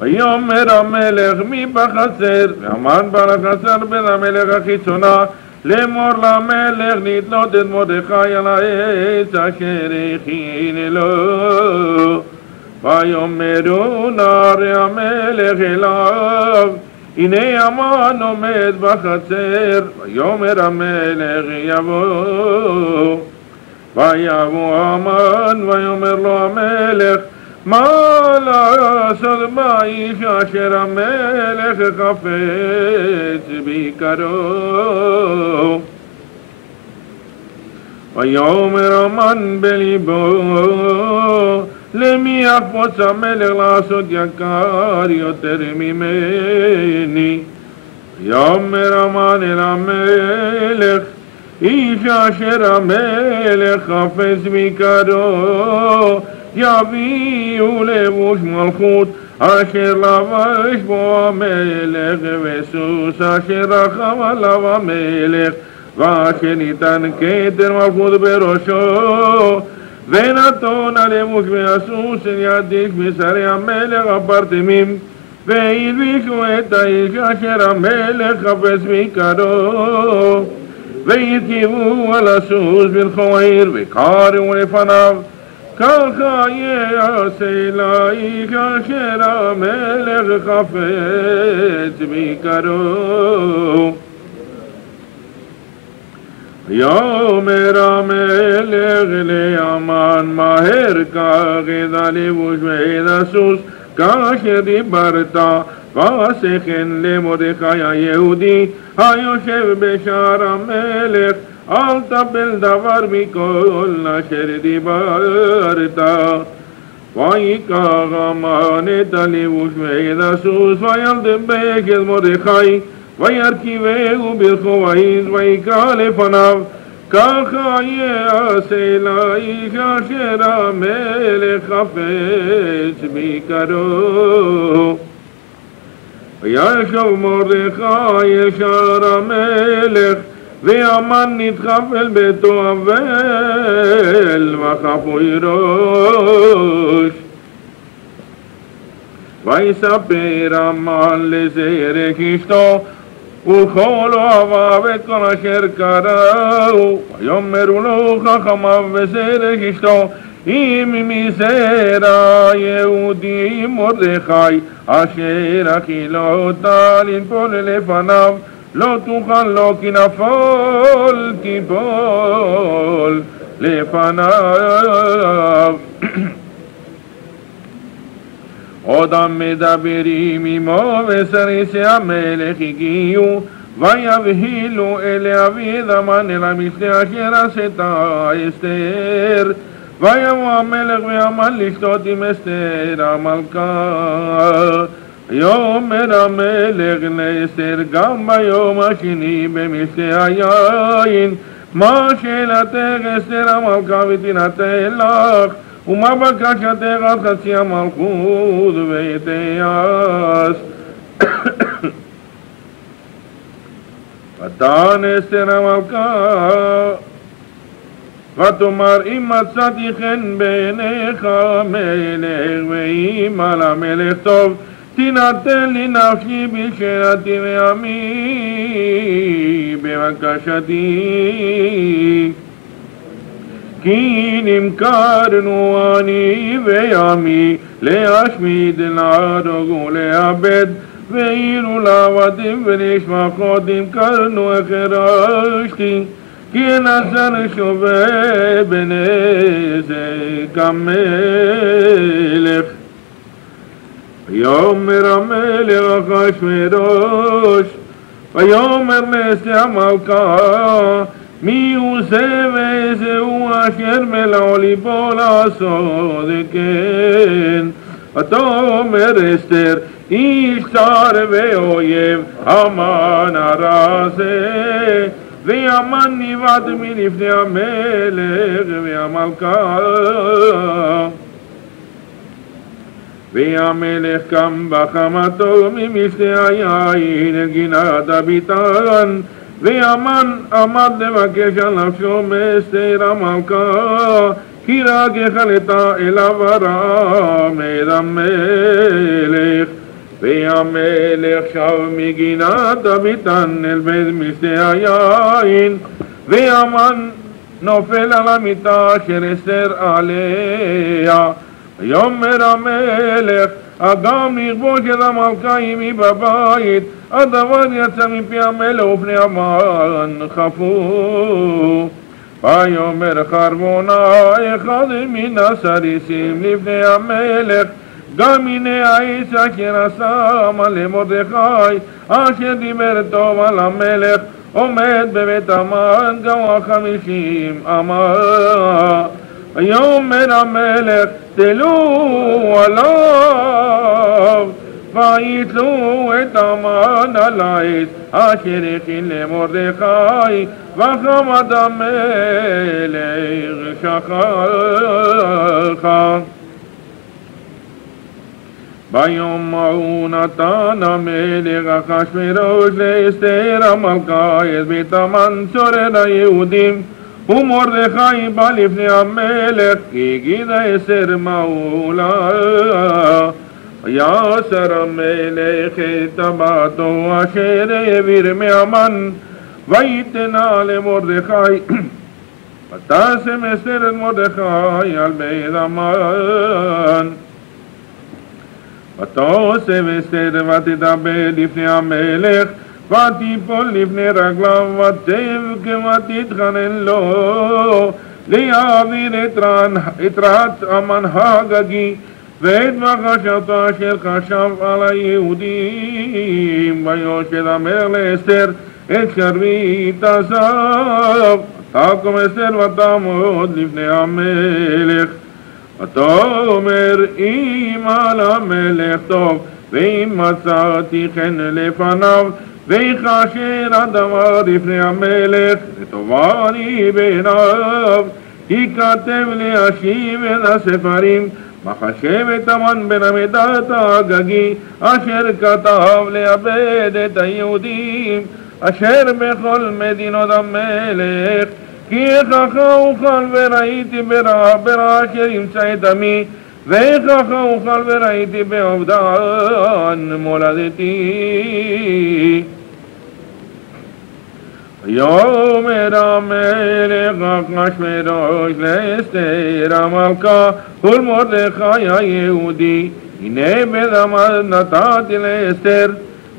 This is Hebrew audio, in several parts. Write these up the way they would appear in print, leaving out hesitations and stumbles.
ויאמר המלך מי בחצר, והמן בא לחצר בן המלך החיצונה, לאמור למלך לתלות את מרדכי על העץ אשר הכין לו. ויאמרו נערי המלך אליו, הנה המן עומד בחצר. ויאמר המלך יבוא. ויבוא המן ויאמר לו המלך, מה לעשות באיש אשר המלך חפץ ביקרו? ויאמר המן בליבו, למי יחפוץ המלך לעשות יקר יותר ממני? ויאמר המן אל המלך, איש אשר המלך חפץ ביקרו, יביאו לבוש מלכות אשר לבש בו המלך, וסוס אשר רכב עליו המלך, ואשר ניתן כתר מלכות בראשו, ונתון הלבוש והסוס אל יד איש משרי המלך הפרטמים, והלבישו את האיש אשר המלך חפץ ביקרו, וירכבו על הסוס בלכו העיר, וקראו לפניו, ככה יעשה לאיש אשר המלך חפץ ביקרו. ויאמר המלך להמן, מהר קח את הלבוש ואת הסוס כאשר דיברת, ועשה כן למרדכי היהודי היושב בשער המלך, אל תפל דבר מכל אשר דיברת. ויקח המן את הלבוש ואת הסוס, וילבש את מרדכי, וירכבהו ברכו העיר, ויקרא לפניו, ככה יעשה לאיש אשר המלך חפץ ביקרו. וישוב מרדכי אל שער המלך, והמן נדחף אל ביתו אבל, וחפוי ראש. ויספר המן לזרק אשתו ולכל אוהביו את כל אשר קראו. ויאמרו לו חכמיו וזרק אשתו, אם מזרע יהודי מרדכי אשר אכילו אותה לנפול לפניו, לא תוכל לו כי נפול תיפול לפניו. עודם מדברים עמו, וסריסי המלך הגיעו, ויבהילו אל אביד המן אל המשנה אשר עשתה אסתר. ויבוא המלך והמן לשתות עם אסתר המלכה. ויאמר המלך לאסתר גם ביום השני במשתה היין, מה שאלתך אסתר המלכה ותינתן לך, ומה בקשתך עד חצי המלכות ותיעש. ותען אסתר המלכה ותאמר, אם מצאתי חן בעיניך המלך, ואם על המלך טוב, תינתן לי נפשי בשאלתי ועמי בבקשתי. כי נמכרנו אני ועמי להשמיד, להרוג ולאבד, ועירו לעבדים ולשמחות נמכרנו החרשתי, כי נזר שווה בנזק המלך. ויאמר המלך אחשוורוש, ויאמר לאסתר המלכה, מי הוא זה ואיזה הוא אשר מלא ליבו לעשות כן? ותאמר אסתר, איש צר ואויב המן הרע זה, והמן נבעט מלפני המלך והמלכה. והמלך קם בחמתו ממשתה היין אל גינת הביתן, והמן עמד לבקש על נפשו מאסתר המלכה, כי רק החלטה אליו הרעה מאת המלך. והמלך שב מגינת הביתן אל בית משתה היין, והמן נופל על המיטה אשר אסתר עליה. ויאמר המלך, אגם לכבוש את המלכה עמי בבית. הדבר יצא מפי המלך ופני המן חפו. ויאמר חרבונה אחד מן הסריסים לפני המלך, גם הנה האיש אשר שם למרדכי, אשר דיבר טוב על המלך, עומד בבית המן גם 50 אמה. ויאמר המלך, תלו עליו, ויתלו את המן על האיש אשר הכין למרדכי, וחמד המלך שכחה. ביום ההוא נתן המלך אחשוורוש לאסתר המלכה את בית המן צורר היהודים, ומרדכי בא לפני המלך, הגידה אסתר מהו לה. ויסר המלך את טבעתו אשר העביר מהמן, ויתנה למרדכי. ותשם אסתר את מרדכי על בית המן. ותוסף אסתר ותדבר לפני המלך, ותיפול לפני רגליו, ותבכה ותתחנן לו להעביר את רעת המן הגגי ואת מחשבתו אשר חשב על היהודים. ויושל המלך לאסתר את שרביט הזהב. תקום אסתר ותעמוד לפני המלך. ותאמר, אם על המלך טוב, ואם מצאתי חן לפניו, וכאשר הדבר לפני המלך, וטובה אני בעיניו, ייכתב להשיב את הספרים, מחשבת המן בן עמידת הגגי, אשר כתב לאבד את היהודים, אשר בכל מדינות המלך. כי איככה אוכל וראיתי ברע אשר ימצא את עמי, ואיככה אוכל וראיתי באובדן מולדתי. ויאמר המלך אחשוורוש לאסתר המלכה ולמרדכי היהודי, הנה בית המן נתתי לאסתר,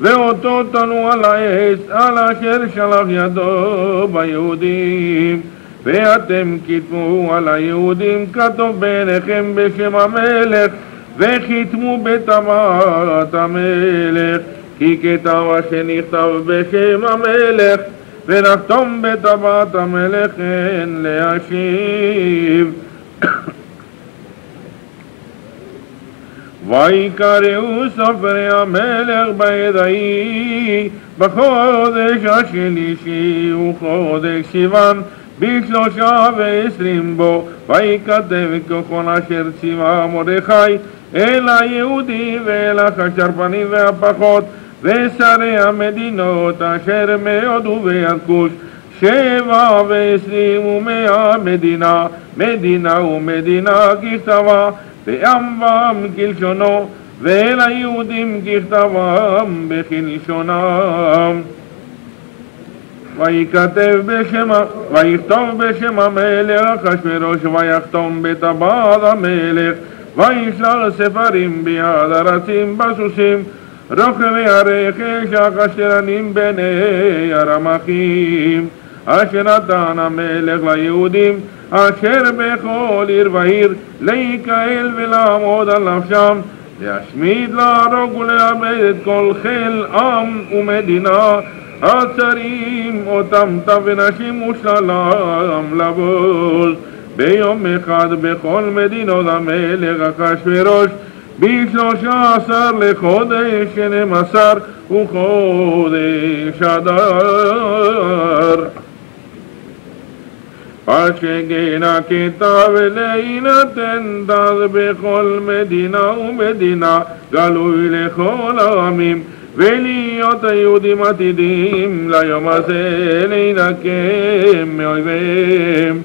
ואותו תנו על העץ, על אשר שלח ידו ביהודים. ואתם כתמו על היהודים כתוב בעיניכם בשם המלך, וכתמו בטבעת המלך, כי כתב אשר נכתב בשם המלך, ונחתום בטבעת המלך אין להשיב. ויקראו סופרי המלך בעת ההיא בחודש השלישי וחודש סיוון ב23 בו, וייכתב ככל אשר ציווה מרדכי אל היהודים ואל החשרפנים והפחות ושרי המדינות אשר מהוד וביד כוש 27 ומאה מדינה, מדינה ומדינה ככתבה, ועם ועם כלשונו, ואל היהודים ככתבם בכלשונם. ויכתוב בשם המלך אחשוורוש, ויחתום בטבעת המלך, וישלח ספרים ביד הרצים בסוסים, רוכבי הרכש החשרנים בני הרמחים, אשר נתן המלך ליהודים, אשר בכל עיר ועיר להיקהל ולעמוד על נפשם, להשמיד, להרוג ולאבד את כל חיל עם ומדינה, הצרים אותם טף ונשים ושללם לבוז. ביום אחד בכל מדינות המלך אחשוורוש, ב13 לחודש 12 וחודש אדר. פשגן הכתב להינתן דעת בכל מדינה ומדינה, גלוי לכל העמים, ולהיות היהודים עתידים ליום הזה להינקם מאויביהם.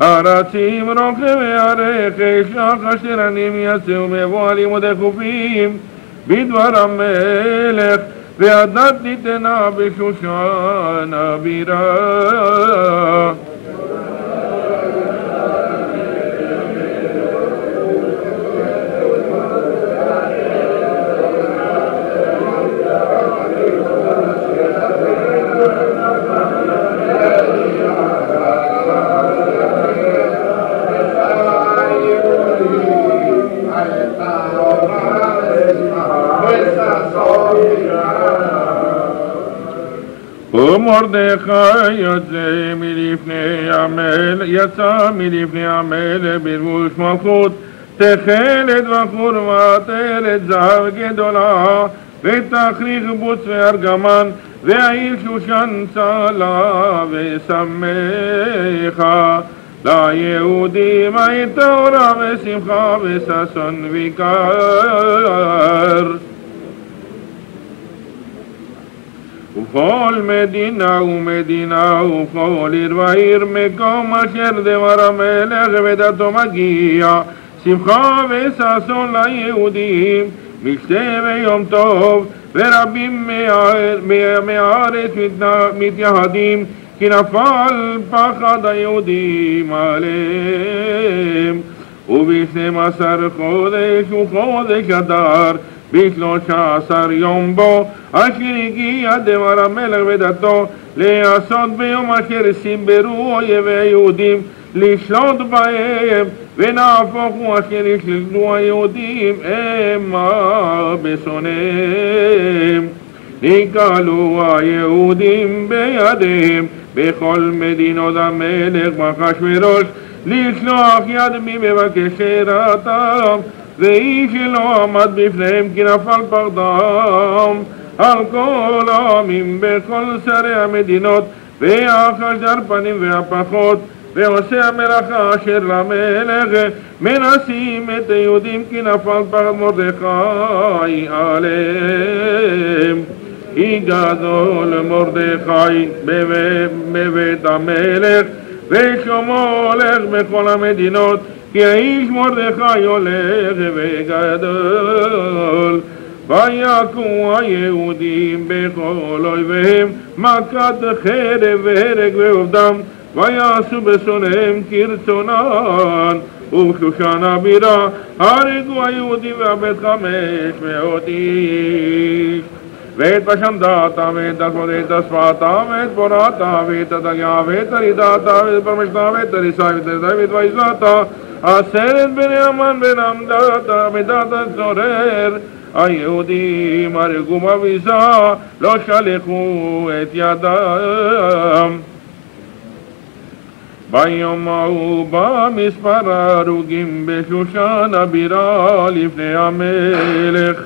הרצים רוכבי הרכש החשרנים יצאו מבוהלים ודחופים, בדבר המלך, והדת ניתנה בשושן הבירה. ומרדכי יצא מלפני המלך בלבוש מלכות, תכלת וחורמה, תכלת זהב גדולה, ותכריך בוץ וארגמן, והעיר שושן צלה ושמחה. ליהודים הייתה אורה ושמחה וששון ויקר. ובכל מדינה ומדינה ובכל עיר ועיר מקום אשר דבר המלך ודתו מגיע, שמחה וששון ליהודים, משתה ויום טוב, ורבים מהארץ מתייהדים, כי נפל פחד היהודים עליהם. וב12 חודש וחודש אדר, ב13 יום בו, אשר הגיע דבר המלך ודתו, לעשות ביום אשר סיברו אויבי היהודים, לשלוט בהם, ונהפוך הוא אשר ישלטו היהודים המה בשונאיהם. נקלו היהודים בידיהם בכל מדינות המלך אחשוורוש, לשלוח יד ממבקשי רעתם, ואיש לא עמד בפניהם כי נפל פחדם על כל העמים בכל שרי המדינות, והחשדר פנים והפחות, ועושה המלאכה אשר למלך, מנסים את היהודים כי נפל פחד מרדכי עליהם. יגדול מרדכי בבית המלך, ושלמה הולך בכל המדינות, כי האיש מרדכי הולך וגדול. ויקום היהודים בכל אויביהם מכת חרב והרג ועובדם, ויעשו בשונאיהם כרצונן. ובשושן הבירה הרגו היהודים ואבד 500 איש. ואת בשמדתה ואת דפודת השפעתה ואת פורתה ואת הדליה ואת הרידתה ואת פרמשתה ואת הריסה ואת הרידה ויזלתה, 10 בני המן ולמדתה בדת הצורר. היהודים הרגו בביזה, לא שלחו את ידם. ביום ההוא בא מספר הרוגים בשושן הבירה לפני המלך.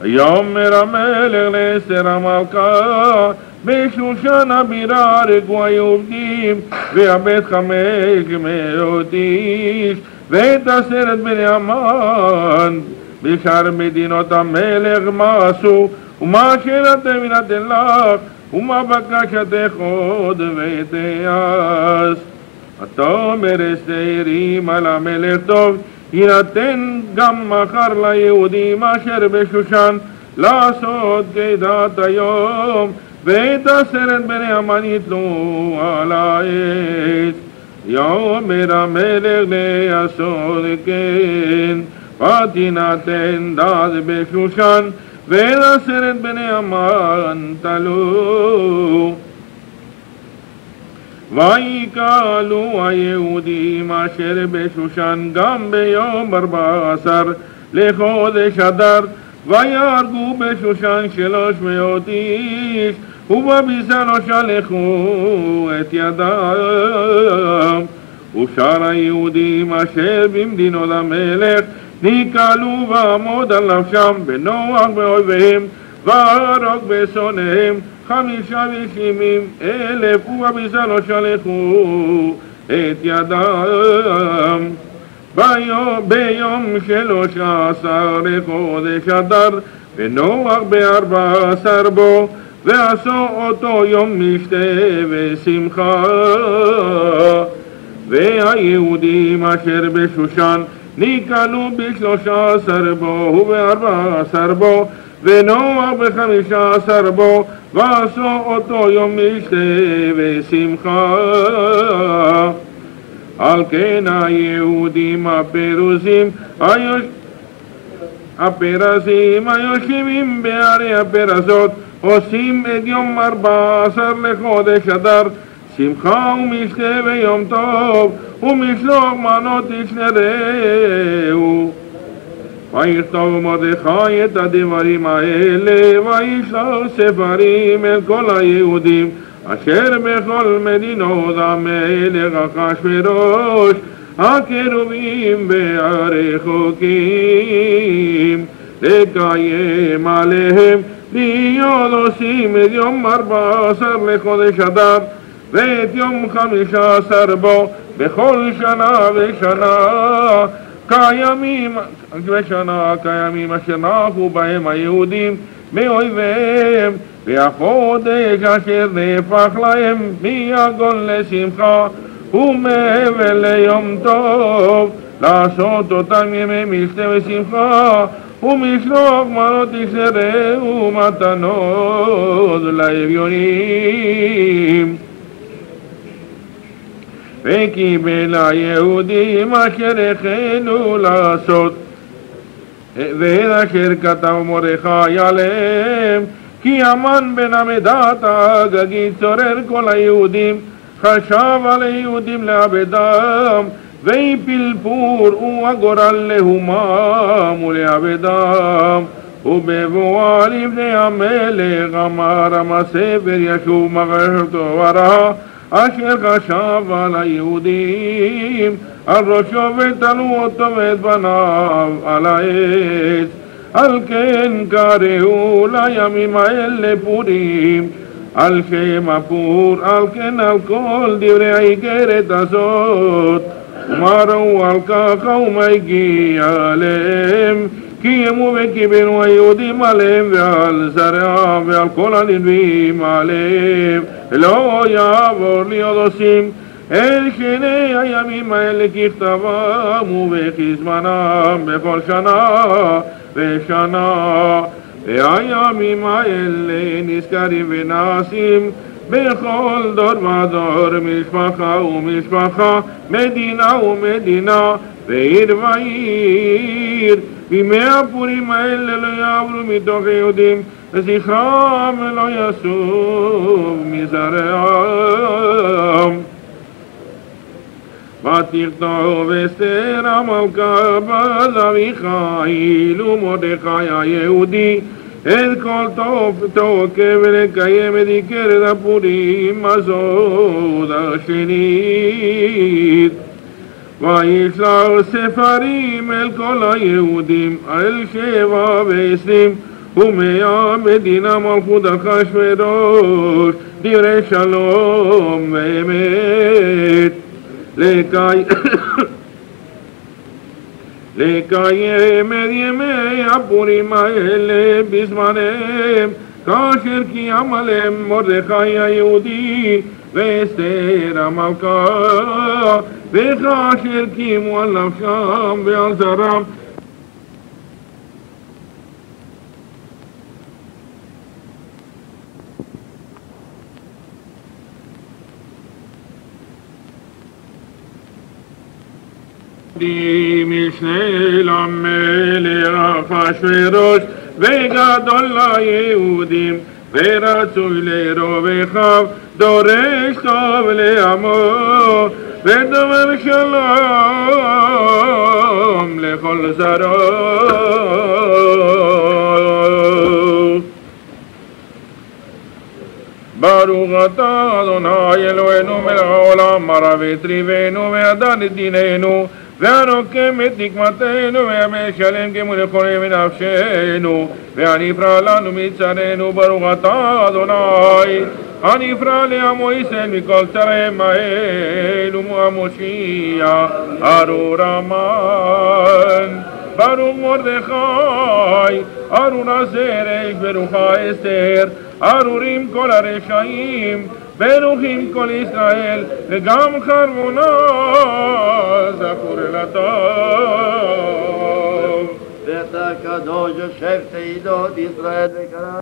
ויאמר המלך לאסתר המלכה, בשושן הבירה הרגו היהודים ואבד 500 איש, ואת 10 בני המן. בשאר מדינות המלך מה עשו, ומה שאלתם ינתן לך, ומה בקשתך עוד ותעש. ותאמר אסתר על המלך טוב, יינתן גם מחר ליהודים אשר בשושן לעשות כדת היום, ואת 10 בני המן יתלו על העץ. יאמר המלך לעשות כן, ותינתן דת בשושן, ואת 10 בני המן תלו. ויקהלו היהודים אשר בשושן גם ביום 14 לחודש אדר, ויהרגו בשושן 300 איש, ובביזה לא שלחו את ידם. ושאר היהודים אשר במדינות המלך נקהלו ועמוד על נפשם בנוח באויביהם, והרוג בשונאיהם 75,000, ובביזה לא שלחו את ידם. ביום 13 לחודש אדר, ונוח ב14 בו, ועשו אותו יום משתה ושמחה. והיהודים אשר בשושן ניקנו ב13 בו וב14 בו ונוח ב15 בו ועשו אותו יום משתה ושמחה. על כן היהודים הפרזים היושבים בערי הפרזות עושים את יום 14 לחודש אדר שמחה ומשתה ויום טוב ומשלוח מנות איש לרעהו. ויכתוב מרדכי את הדברים האלה וישלח ספרים אל כל היהודים אשר בכל מדינות המלך אחשוורוש הקרובים והרחוקים לקיים עליהם להיות עושים את יום 14 לחודש אדר ואת יום 15 בו בכל שנה ושנה כימים אשר נחו בהם היהודים מאויביהם והחודש אשר נהפך להם מיגון לשמחה ומהבל ליום טוב לעשות אותם ימי משתה ושמחה ומשלוח מנות איש לרעהו ומתנות לאביונים. וקיבל היהודים אשר החלו לעשות ואת אשר כתב מרדכי עליהם כי המן בן עמדת האגגית צורר כל היהודים חשב על היהודים לאבדם והפיל פור והגורל להומם ולאבדם ובבואה לפני המלך אמר המספר ישוב מגשתו ורע אשר חשב על היהודים על ראשו ותלו אותו ואת בניו על העץ. על כן קראו לימים האלה פורים על שם הפור על כן על כל דברי האיגרת הזאת ומראו על כך ומה הגיע עליהם קיימו וקיבלו היהודים עליהם ועל זרעם ועל כל הנלווים עליהם לא יעבור להיות עושים אל שני הימים האלה ככתבם ובכזמנם בכל שנה ושנה והימים האלה נזכרים ונעשים בכל דור ודור משפחה ומשפחה מדינה ומדינה ועיר ועיר בימי הפורים האלה לא יעברו מתוך יהודים וזכרם לא יסור מזרעם. ותכתוב אסתר המלכה בת אביחיל ומרדכי היהודי את כל תוקף ולקיים את איגרת הפורים הזאת השנית. וישלח ספרים אל כל היהודים אל 27 ומאה מדינה מלכות אחשוורוש דברי שלום ואמת לקיים את ימי הפורים האלה בזמניהם כאשר קיים עליהם מרדכי היהודי ואסתר המלכה וכאשר קיימו על נפשם ועל זרם משנה למלך אחשוורוש וגדול ליהודים ורצוי לרוב אחיו דורש טוב לעמו ודובר שלום לכל זרעו. ברוך אתה אדוני אלוהינו מלך העולם מרב את ריבנו וידע את דיננו והנוקם את נקמתנו והמשלם כמו לכל ימי נפשנו והנפרע לנו מצרינו. ברוך אתה אדוני הנפרע לעמו ישראל מכל צריהם האלו המושיע ארור המן. ברוך מרדכי ארור הזרש ברוכה אסתר ארורים כל הרשעים ברוכים כל ישראל וגם חרבונה זכור אל אתה. הקדוש יושב תעידות ישראל וקרא